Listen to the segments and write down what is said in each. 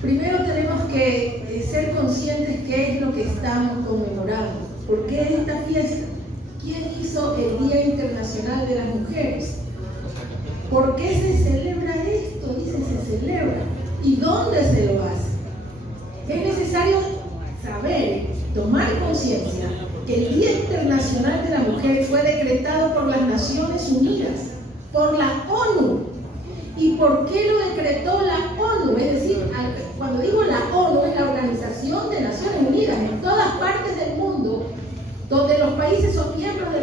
Primero tenemos que ser conscientes qué es lo que estamos conmemorando. ¿Por qué esta fiesta? ¿Quién hizo el Día Internacional de las Mujeres? ¿Por qué se celebra esto? Dice, se celebra. ¿Y dónde se lo hace? Es necesario saber, tomar conciencia que el Día Internacional de la Mujer fue decretado por las Naciones Unidas, por la ONU. ¿Y por qué lo decretó la ONU? Es decir, cuando digo la ONU, es la Organización de Naciones Unidas. En todas partes del mundo, donde los países son miembros de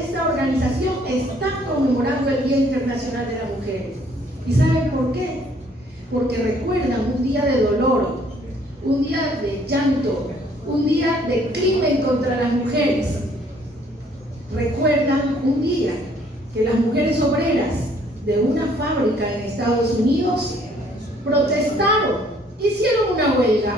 esta organización, están conmemorando el Día Internacional de la Mujer. ¿Y saben por qué? Porque recuerdan un día de dolor, un día de llanto, un día de crimen contra las mujeres. Recuerdan un día que las mujeres obreras de una fábrica en Estados Unidos protestaron, hicieron una huelga,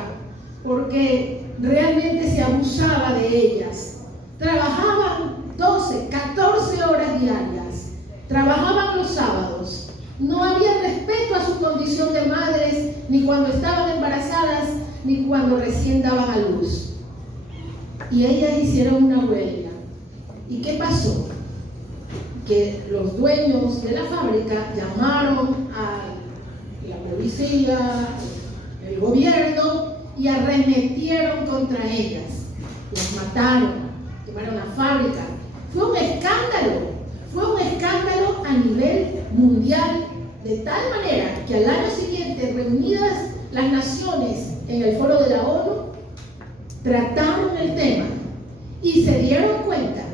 porque realmente se abusaba de ellas. Trabajaban 12, 14 horas diarias, trabajaban los sábados, no había respeto a su condición de madres, ni cuando estaban embarazadas, ni cuando recién daban a luz. Y ellas hicieron una huelga. ¿Y qué pasó? Que los dueños de la fábrica llamaron a la policía, el gobierno, y arremetieron contra ellas. Las mataron, quemaron la fábrica. Fue un escándalo a nivel mundial, de tal manera que al año siguiente, reunidas las naciones en el foro de la ONU, trataron el tema y se dieron cuenta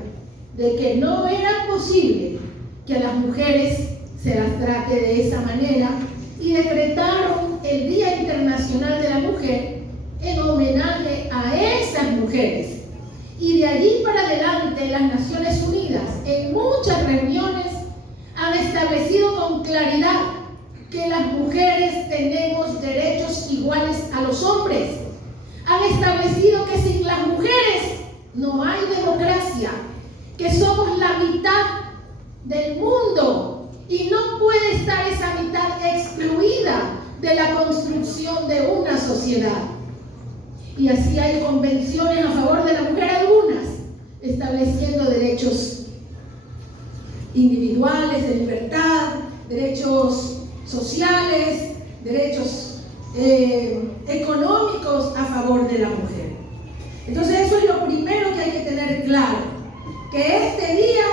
de que no era posible que a las mujeres se las trate de esa manera, y decretaron el Día Internacional de la Mujer en homenaje a esas mujeres. Y de allí para adelante las Naciones Unidas en muchas reuniones han establecido con claridad que las mujeres tenemos derechos iguales a los hombres. Han establecido que sin las mujeres no hay democracia, que somos la mitad del mundo y no puede estar esa mitad excluida de la construcción de una sociedad. Y así hay convenciones a favor de la mujer, algunas estableciendo derechos individuales de libertad, derechos sociales, derechos económicos a favor de la mujer. Entonces eso es lo primero que hay que tener claro, que este día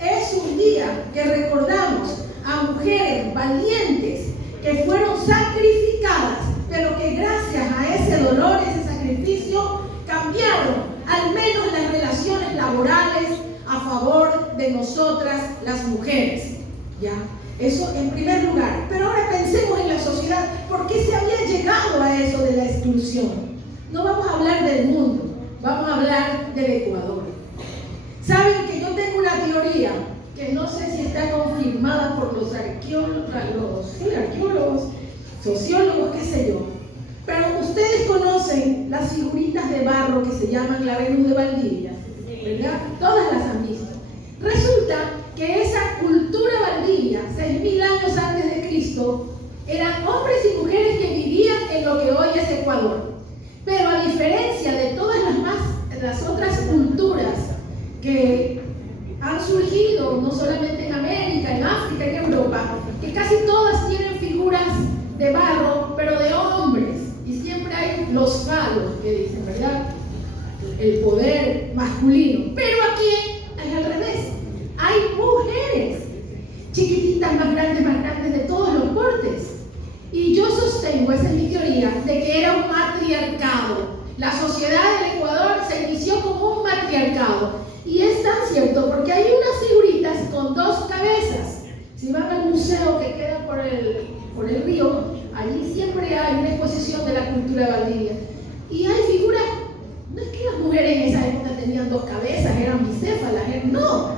es un día que recordamos a mujeres valientes que fueron sacrificadas, pero que gracias a ese dolor, ese sacrificio, cambiaron al menos las relaciones laborales a favor de nosotras las mujeres. ¿Ya? Eso en primer lugar. Pero ahora pensemos en la sociedad. ¿Por qué se había llegado a eso de la exclusión? No vamos a hablar del mundo, vamos a hablar del Ecuador. Saben que yo tengo una teoría que no sé si está confirmada por los arqueólogos, sociólogos, qué sé yo. Pero ustedes conocen las figuritas de barro que se llaman la Venus de Valdivia, ¿verdad? Todas las han visto. Resulta que esa cultura valdivia, 6.000 años antes de Cristo, eran hombres y mujeres que vivían en lo que hoy es Ecuador. Pero a diferencia de todas las otras culturas que han surgido, no solamente en América, en África, en Europa, que casi todas tienen figuras de barro, pero de hombres. Y siempre hay los falos, que dicen, ¿verdad? El poder masculino. Pero aquí es al revés. Hay mujeres, chiquititas, más grandes, de todos los portes. Y yo sostengo, esa es mi teoría, de que era un matriarcado. La sociedad del Ecuador se inició como un matriarcado. Y es tan cierto porque hay unas figuritas con dos cabezas. Si van al museo que queda por el río, allí siempre hay una exposición de la cultura de Valdivia. Y hay figuras, no es que las mujeres en esa época tenían dos cabezas, eran bicéfalas, no,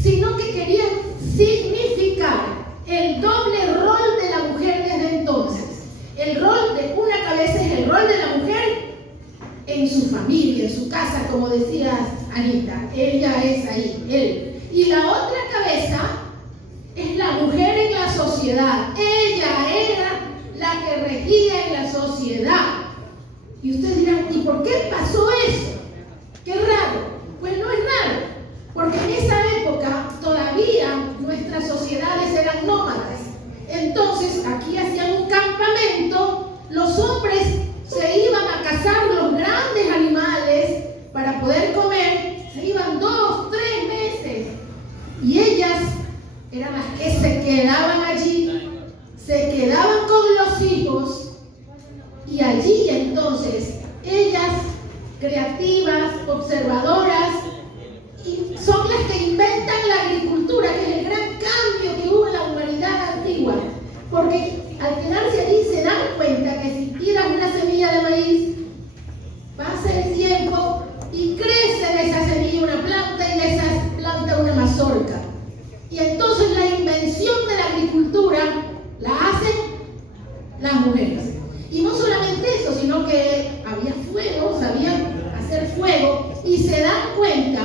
sino que querían significar el doble rol de la mujer desde entonces. El rol de una cabeza es el rol de la mujer en su familia, en su casa, como decía Anita, ella es ahí, él. Y la otra cabeza mujer en la sociedad. Ella era la que regía en la sociedad. allí entonces ellas, creativas, observadoras, y son las que inventan la agricultura, que es el gran cambio que hubo en la humanidad antigua. Porque al quedarse allí se dan cuenta que si tiras una semilla de maíz, pasa el tiempo y crece de esa semilla una planta y de esa planta una mazorca. Y entonces la invención de la agricultura la hacen las mujeres. Y no solamente eso, sino que había fuego, sabían hacer fuego, y se dan cuenta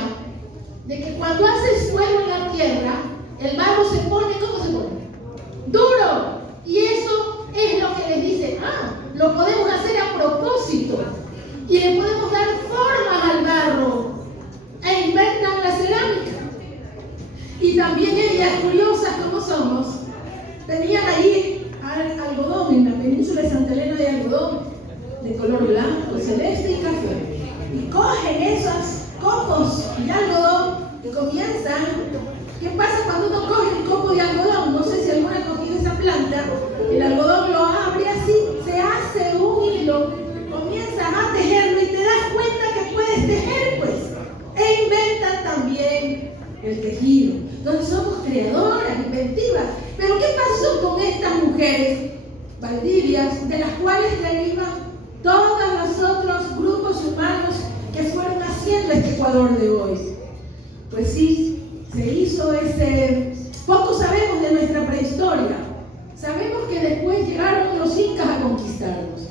de que cuando haces fuego en la tierra, el barro se pone, ¿cómo se pone? Duro. Y eso es lo que les dicen, lo podemos hacer a propósito. Y le podemos dar formas al barro. E inventan la cerámica. Y también ellas, curiosas como somos, tenían allí algodón en la península de Santa Elena, de algodón de color blanco, celeste y café. Y cogen esos copos de algodón y comienzan. ¿Qué pasa cuando uno coge un copo de algodón? No sé si alguna ha cogido esa planta. El algodón lo abre así, se hace un hilo, comienzas a tejerlo y te das cuenta que puedes tejer, pues. E inventan también el tejido. Entonces somos creadoras, inventivas. Pero ¿qué pasó con estas mujeres valdivias, de las cuales derivan todos los otros grupos humanos que fueron haciendo este Ecuador de hoy? Pues sí, se hizo poco sabemos de nuestra prehistoria. Sabemos que después llegaron los incas a conquistarnos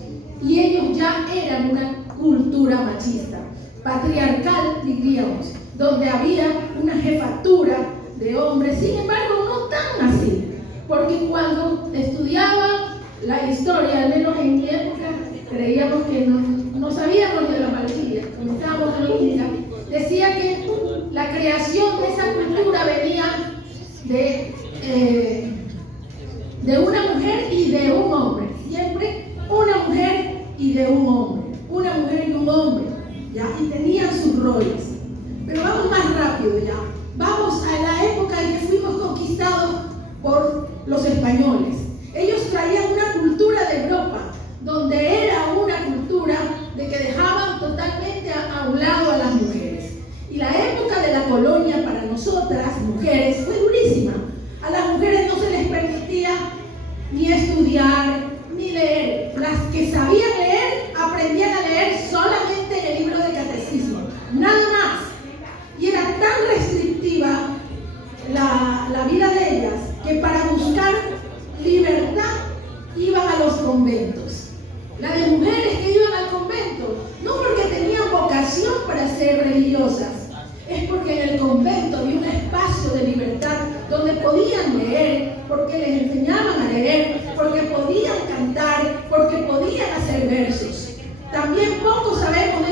y ellos ya eran una cultura machista, patriarcal diríamos, donde había una jefatura de hombres. Sin embargo, no tan así, porque cuando estudiaba la historia, al menos en mi época, creíamos que no sabíamos de la Valdivia, cuando estábamos en la India, decía que la creación de esa cultura venía de una mujer y de un hombre. Siempre una mujer y de un hombre. Una mujer y un hombre. ¿Ya? Y tenían sus roles. Pero vamos más rápido ya. Vamos a la época en que fuimos conquistados por los españoles. Ellos traían una cultura de Europa, donde era una cultura de que dejaban totalmente a un lado a las mujeres. Y la época de la colonia para nosotras, mujeres, fue durísima. A las mujeres no se les permitía ni estudiar, ni leer. Las que sabían leer, aprendían a leer solamente en el libro de catecismo, nada más. Y era tan restrictiva la vida de ellas, que para buscar libertad iban a los conventos. La de mujeres que iban al convento, no porque tenían vocación para ser religiosas, es porque en el convento había un espacio de libertad donde podían leer, porque les enseñaban a leer, porque podían cantar, porque podían hacer versos. También poco sabemos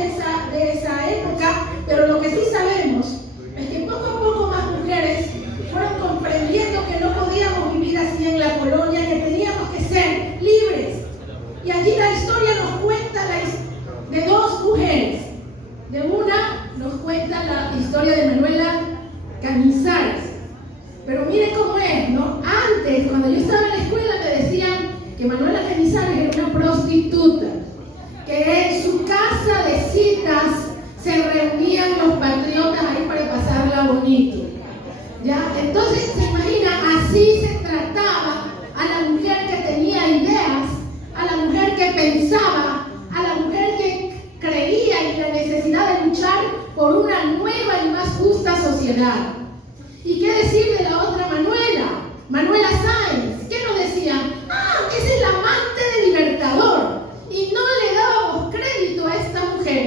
de esa época, pero lo que sí sabemos es que poco a poco más mujeres fueron comprendiendo que no podíamos vivir así en la colonia, que teníamos que ser libres. Y allí la historia nos cuenta de dos mujeres. De una nos cuenta la historia de Manuela Cañizares. Pero mire cómo es, ¿no? Antes, cuando yo estaba en la escuela, me decían que Manuela Cañizares era una prostituta, que en su casa de citas se reunían los patriotas ahí para pasarla bonito. ¿Ya? Entonces, se imagina, así se trataba a la mujer que tenía ideas, a la mujer que pensaba, a la mujer que creía en la necesidad de luchar por una nueva y más justa sociedad. ¿Y qué decir de la otra Manuela? Manuela Sáenz. ¿Qué nos decía? Esa es la amante del Libertador. Y no le dábamos crédito a esta mujer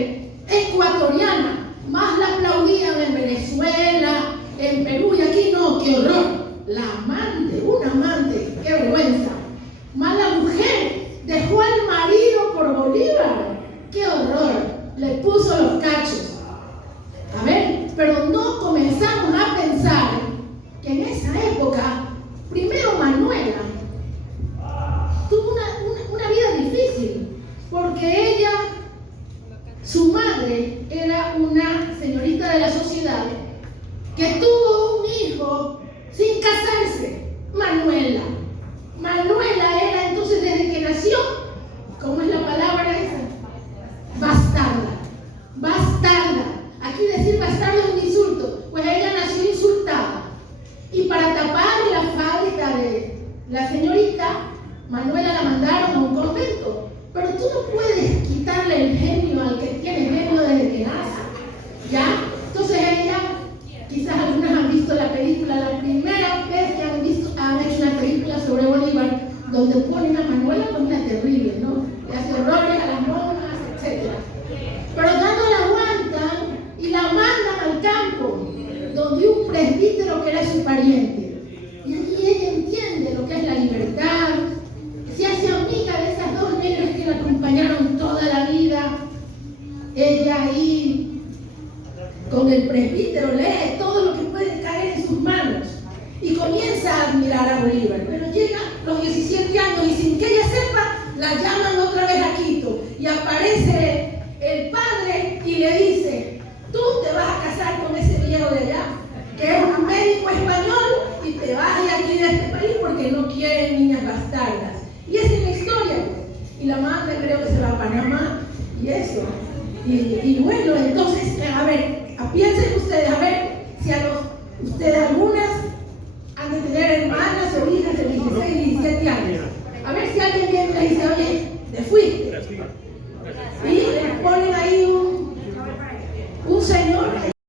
ecuatoriana. Más la aplaudían en Venezuela, en Perú, y aquí no. ¡Qué horror! La amante, una amante, qué vergüenza. Más la mujer dejó al marido por Bolívar. ¡Qué horror! Le puso los cachos. A ver, pero no comenzamos a pensar que en esa época, primero Manuela tuvo una vida difícil, porque ella, su madre, era una señorita de la sociedad que tuvo un hijo sin casarse, Manuela. Manuela era entonces, desde que nació, ¿cómo es la palabra tapar la falta de la señorita, Manuela la mandaron a un convento. Pero tú no puedes quitarle el genio al que tiene genio desde que nace, ¿ya? Entonces ella, quizás algunas han visto la película, la primera vez que han hecho una película sobre Bolívar, donde ponen a Manuela como una terrible, ¿no? Le hace horrores a las monjas, etc. Pero dando la aguantan y la mandan al campo, donde un presbítero que era su pariente. Y allí ella entiende lo que es la libertad, se hace amiga de esas dos negras que la acompañaron toda la vida. Ella ahí con el presbítero lee todo lo que puede caer en sus manos y comienza a admirar a Bolívar. Pero llega los 17 años y sin que ella sepa, la llaman otra vez a Quito y aparece el padre y le dice: tú te vas a casar con ese viejo de allá, que es un médico español, y te vas de aquí de este país porque no quieren niñas bastardas. Y esa es la historia. Y la madre creo que se va a Panamá y eso. Y bueno, entonces, a ver, piensen ustedes, a ver si ustedes algunas han de tener hermanas o hijas de 16 y 17 años. A ver si alguien viene y le dice: oye, te fuiste. ¿Sí?